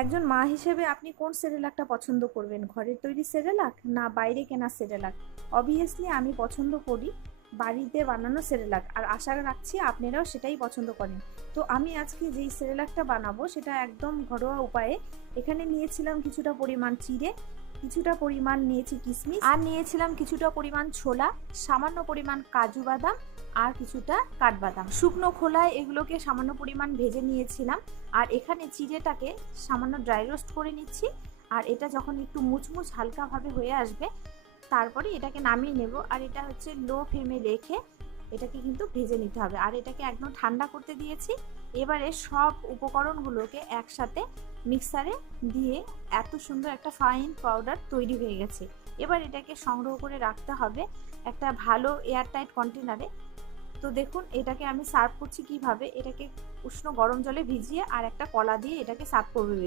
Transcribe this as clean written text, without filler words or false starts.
একজন মা হিসেবে আপনি কোন সেরেলাকটা পছন্দ করবেন, ঘরের তৈরি সেরেলাক না বাইরে কেনা সেরেলাক? অবভিয়াসলি আমি পছন্দ করি বাড়িতে বানানো সেরেলাক, আর আশা রাখছি আপনারাও সেটাই পছন্দ করেন। তো আমি আজকে যেই সেরেলাকটা বানাবো সেটা একদম ঘরোয়া উপায়ে। এখানে নিয়েছিলাম কিছুটা পরিমাণ চিড়ে, কিছুটা পরিমাণ নিয়েছি কিশমিশ, আর নিয়েছিলাম কিছুটা পরিমাণ ছোলা, সামান্য পরিমাণ কাজু বাদাম, আর কিছুটা কাঠবাদাম। শুকনো খোলায় এগুলোকে সামান্য পরিমাণ ভেজে নিয়েছিলাম। আর এখানে চিড়েটাকে সামান্য ড্রাই রোস্ট করে নিচ্ছি। আর এটা যখন একটু মুচমুচ হালকাভাবে হয়ে আসবে তারপরে এটাকে নামিয়ে নেব। আর এটা হচ্ছে লো ফ্লেমে রেখে এটাকে কিন্তু ভেজে নিতে হবে। আর এটাকে একদম ঠান্ডা করতে দিয়েছি। এবারে সব উপকরণগুলোকে একসাথে মিক্সারে দিয়ে এত সুন্দর একটা ফাইন পাউডার তৈরি হয়ে গেছে। এবার এটাকে সংগ্রহ করে রাখতে হবে একটা ভালো এয়ারটাইট কন্টেনারে। তো দেখুন এটাকে আমি সার্ভ করছি কিভাবে। এটাকে উষ্ণ গরম জলে ভিজিয়ে আর একটা কলা দিয়ে এটাকে সার্ভ করবে।